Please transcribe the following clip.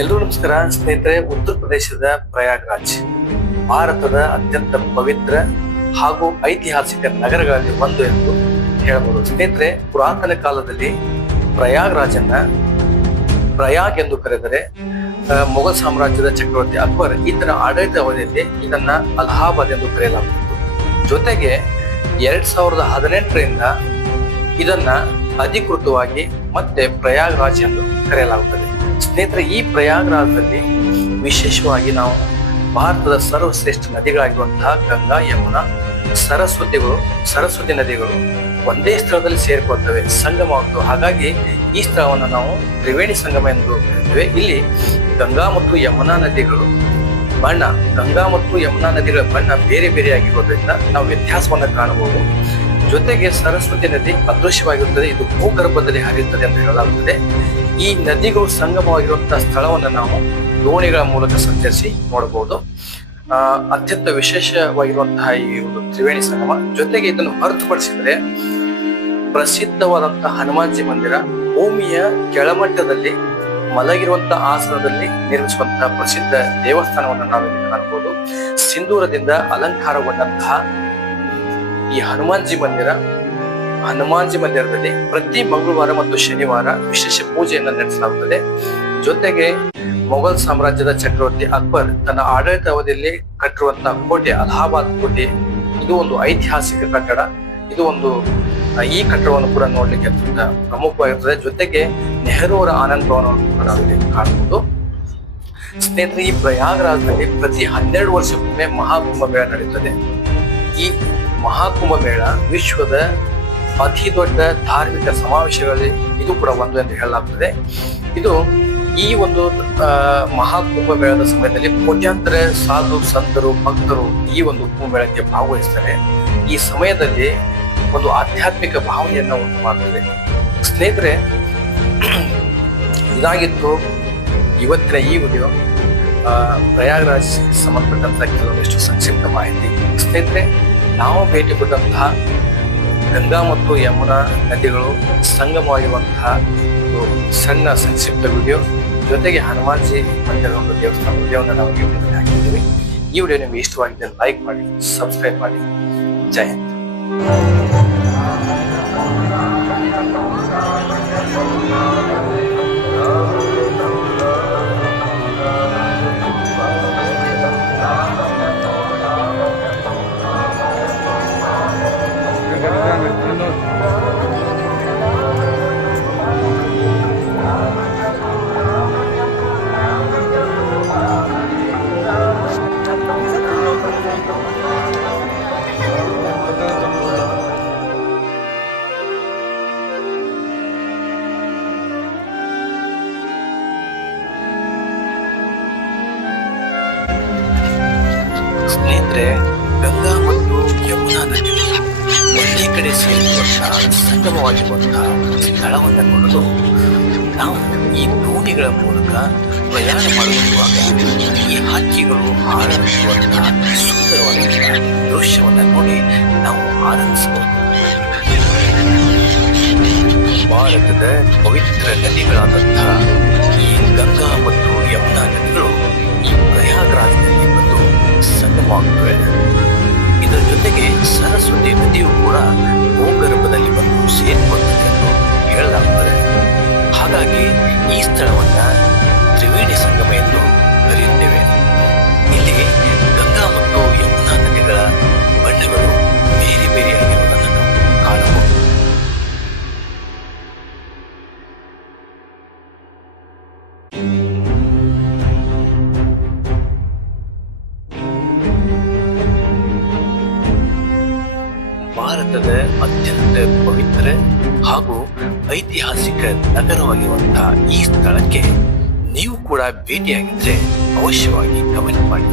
ಎಲ್ಲರೂ ನಮಸ್ಕಾರ ಸ್ನೇಹಿತರೆ. ಉತ್ತರ ಪ್ರದೇಶದ ಪ್ರಯಾಗ್ರಾಜ್ ಭಾರತದ ಅತ್ಯಂತ ಪವಿತ್ರ ಹಾಗೂ ಐತಿಹಾಸಿಕ ನಗರಗಳಲ್ಲಿ ಒಂದು ಎಂದು ಹೇಳಬಹುದು. ಸ್ನೇಹಿತರೆ, ಪುರಾತನ ಕಾಲದಲ್ಲಿ ಪ್ರಯಾಗ್ರಾಜನ್ನ ಪ್ರಯಾಗ್ ಎಂದು ಕರೆದರೆ ಮೊಘಲ್ ಸಾಮ್ರಾಜ್ಯದ ಚಕ್ರವರ್ತಿ ಅಕ್ಬರ್ ಈತನ ಆಡಳಿತ ಅವಧಿಯಲ್ಲಿ ಇದನ್ನ ಅಲಹಾಬಾದ್ ಎಂದು ಕರೆಯಲಾಗುತ್ತಿತ್ತು. ಜೊತೆಗೆ 2018ರಿಂದ ಇದನ್ನ ಅಧಿಕೃತವಾಗಿ ಮತ್ತೆ ಪ್ರಯಾಗ್ರಾಜ್ ಎಂದು ಕರೆಯಲಾಗುತ್ತದೆ. ಸ್ನೇಹಿತರೆ, ಈ ಪ್ರಯಾಗ್ರಾಜ್ದಲ್ಲಿ ವಿಶೇಷವಾಗಿ ನಾವು ಭಾರತದ ಸರ್ವಶ್ರೇಷ್ಠ ನದಿಗಳಾಗಿರುವಂತಹ ಗಂಗಾ, ಯಮುನಾ, ಸರಸ್ವತಿ ನದಿಗಳು ಒಂದೇ ಸ್ಥಳದಲ್ಲಿ ಸೇರಿಕೊಳ್ತವೆ, ಸಂಗಮವಾಗ್ತವೆ. ಹಾಗಾಗಿ ಈ ಸ್ಥಳವನ್ನು ನಾವು ತ್ರಿವೇಣಿ ಸಂಗಮ ಎಂದು ಕರೀತೇವೆ. ಇಲ್ಲಿ ಗಂಗಾ ಮತ್ತು ಯಮುನಾ ನದಿಗಳ ಬಣ್ಣ ಬೇರೆ ಬೇರೆಯಾಗಿರೋದ್ರಿಂದ ನಾವು ವ್ಯತ್ಯಾಸವನ್ನು ಕಾಣಬಹುದು. ಜೊತೆಗೆ ಸರಸ್ವತಿ ನದಿ ಅದೃಶ್ಯವಾಗಿರುತ್ತದೆ, ಇದು ಭೂಗರ್ಭದಲ್ಲಿ ಹರಿಯುತ್ತದೆ ಎಂದು ಹೇಳಲಾಗುತ್ತದೆ. ಈ ನದಿಗಳು ಸಂಗಮವಾಗಿರುವಂತಹ ಸ್ಥಳವನ್ನು ನಾವು ದೋಣಿಗಳ ಮೂಲಕ ಸಂಚರಿಸಿ ನೋಡಬಹುದು. ಅತ್ಯಂತ ವಿಶೇಷವಾಗಿರುವಂತಹ ಈ ಒಂದು ತ್ರಿವೇಣಿ ಸಂಗಮ. ಜೊತೆಗೆ ಇದನ್ನು ಹೊರತುಪಡಿಸಿದರೆ ಪ್ರಸಿದ್ಧವಾದಂತಹ ಹನುಮಾನ್ಜಿ ಮಂದಿರ, ಭೂಮಿಯ ಕೆಳಮಟ್ಟದಲ್ಲಿ ಮಲಗಿರುವಂತಹ ಆಸನದಲ್ಲಿ ನಿರ್ಮಿಸುವಂತಹ ಪ್ರಸಿದ್ಧ ದೇವಸ್ಥಾನವನ್ನು ನಾವಿಲ್ಲಿ ಕಾಣಬಹುದು. ಸಿಂಧೂರದಿಂದ ಅಲಂಕಾರಗೊಂಡಂತಹ ಈ ಹನುಮಾನ್ಜಿ ಮಂದಿರದಲ್ಲಿ ಪ್ರತಿ ಮಂಗಳವಾರ ಮತ್ತು ಶನಿವಾರ ವಿಶೇಷ ಪೂಜೆಯನ್ನು ನಡೆಸಲಾಗುತ್ತದೆ. ಜೊತೆಗೆ ಮೊಘಲ್ ಸಾಮ್ರಾಜ್ಯದ ಚಕ್ರವರ್ತಿ ಅಕ್ಬರ್ ತನ್ನ ಆಡಳಿತ ಅವಧಿಯಲ್ಲಿ ಕಟ್ಟಿರುವಂತಹ ಕೋಟೆ, ಅಲಹಾಬಾದ್ ಕೋಟೆ, ಇದು ಒಂದು ಐತಿಹಾಸಿಕ ಕಟ್ಟಡ. ಈ ಕಟ್ಟಡವನ್ನು ಕೂಡ ನೋಡ್ಲಿಕ್ಕೆ ಅತ್ಯಂತ ಪ್ರಮುಖವಾಗಿರುತ್ತದೆ. ಜೊತೆಗೆ ನೆಹರು ಅವರ ಆನಂದ್ ಭವನವನ್ನು ಕೂಡ ನಾವಿಲ್ಲಿ ಕಾಣಬಹುದು. ಸ್ನೇಹಿತರೆ, ಈ ಪ್ರಯಾಗ್ರಾಜ್ನಲ್ಲಿ ಪ್ರತಿ 12 ವರ್ಷಕ್ಕೊಮ್ಮೆ ಮಹಾಕುಂಭ ಮೇಳ ನಡೆಯುತ್ತದೆ. ಈ ಮಹಾಕುಂಭ ಮೇಳ ವಿಶ್ವದ ಅತಿ ದೊಡ್ಡ ಧಾರ್ಮಿಕ ಸಮಾವೇಶಗಳಲ್ಲಿ ಇದು ಕೂಡ ಒಂದು ಎಂದು ಹೇಳಲಾಗುತ್ತದೆ. ಈ ಒಂದು ಮಹಾಕುಂಭ ಮೇಳದ ಸಮಯದಲ್ಲಿ ಕೋಟ್ಯಾಂತರ ಸಾಧು ಸಂತರು ಭಕ್ತರು ಈ ಒಂದು ಕುಂಭಮೇಳಕ್ಕೆ ಭಾಗವಹಿಸ್ತಾರೆ. ಈ ಸಮಯದಲ್ಲಿ ಒಂದು ಆಧ್ಯಾತ್ಮಿಕ ಭಾವನೆಯನ್ನ ಉಂಟು ಮಾಡ್ತದೆ. ಸ್ನೇಹಿತರೆ, ಇದಾಗಿತ್ತು ಇವತ್ತಿನ ಈ ವಿಡಿಯೋ. ಪ್ರಯಾಗ್ರಾಜ್ ಸಂಬಂಧಪಟ್ಟಂತ ಕೆಲವೊಂದಿಷ್ಟು ಸಂಕ್ಷಿಪ್ತ ಮಾಹಿತಿ. ಸ್ನೇಹಿತರೆ, ನಾವು ಭೇಟಿ ಕೊಟ್ಟಂತಹ ಗಂಗಾ ಮತ್ತು ಯಮುನಾ ನದಿಗಳು ಸಂಗಮವಾಗಿರುವಂತಹ ಸಣ್ಣ ಸಂಕ್ಷಿಪ್ತ ವಿಡಿಯೋ, ಜೊತೆಗೆ ಹನುಮಾನ್ಜಿ ಮಂದಿರ ಒಂದು ದೇವಸ್ಥಾನ ವಿಡಿಯೋವನ್ನು ನಾವು ಯೂಟ್ಯೂಬ್ನಲ್ಲಿ ಹಾಕಿದ್ದೀವಿ. ಈ ವಿಡಿಯೋ ನಿಮಗೆ ಇಷ್ಟವಾಗಿದ್ದರೆ ಲೈಕ್ ಮಾಡಿ, ಸಬ್ಸ್ಕ್ರೈಬ್ ಮಾಡಿ. ಜೈ ಹಿಂದ್. ಸ್ನೇಹಿತರೆ, ಗಂಗಾ ಮತ್ತು ಯಮುನಾ ನದಿಗಳು ಒಂದೇ ಕಡೆ ಸೇರಿರುವಂತಹ ಸಂಗಮವಾಗಿರುವಂತಹ ಸ್ಥಳವನ್ನು ನೋಡಲು ನಾವು ಈ ದೋಣಿಗಳ ಮೂಲಕ ಪ್ರಯಾಣ ಮಾಡುವಾಗ ಈ ಹಕ್ಕಿಗಳು ಹಾರಾಡುವಂತಹ ಸುಂದರವಾದಂತಹ ದೃಶ್ಯವನ್ನು ನೋಡಿ ನಾವು ಆನಂದಿಸಬಹುದು. ಭಾರತದ ಪವಿತ್ರ ನದಿಗಳಾದಂತಹ ಈ ಗಂಗಾ ಮತ್ತು ಯಮುನಾ ನದಿಗಳು ಈ ಪ್ರಯಾಗ್ರಾಜ್ನಲ್ಲಿ ಬಂದು ಸಂಗಮವಾಗುತ್ತವೆ. ಇದರ ಜೊತೆಗೆ ಸರಸ್ವತಿ ನದಿಯು ಕೂಡ ಭೂಗರ್ಭದಲ್ಲಿ ಬಂದು ಸೇರಿಕೊಳ್ಳುತ್ತದೆ ಎಂದು ಹೇಳಲಾಗುತ್ತದೆ. ಹಾಗಾಗಿ ಈ ಸ್ಥಳವನ್ನ ತ್ರಿವೇಣಿ ಸಂಗಮ ಎಂದು ಕರೆಯುತ್ತೇವೆ. ಇಲ್ಲಿ ಗಂಗಾ ಮತ್ತು ಯಮುನಾ ನದಿಗಳ ಬಣ್ಣಗಳು ಬೇರೆ ಬೇರೆಯಾಗಿರುವುದನ್ನು ನಾವು ಕಾಣಬಹುದು. ಭಾರತದ ಅತ್ಯಂತ ಪವಿತ್ರ ಹಾಗೂ ಐತಿಹಾಸಿಕ ನಗರವಾಗಿರುವಂತಹ ಈ ಸ್ಥಳಕ್ಕೆ ನೀವು ಕೂಡ ಭೇಟಿಯಾಗಿದ್ರೆ ಅವಶ್ಯವಾಗಿ ಕಮೆಂಟ್ ಮಾಡಿ.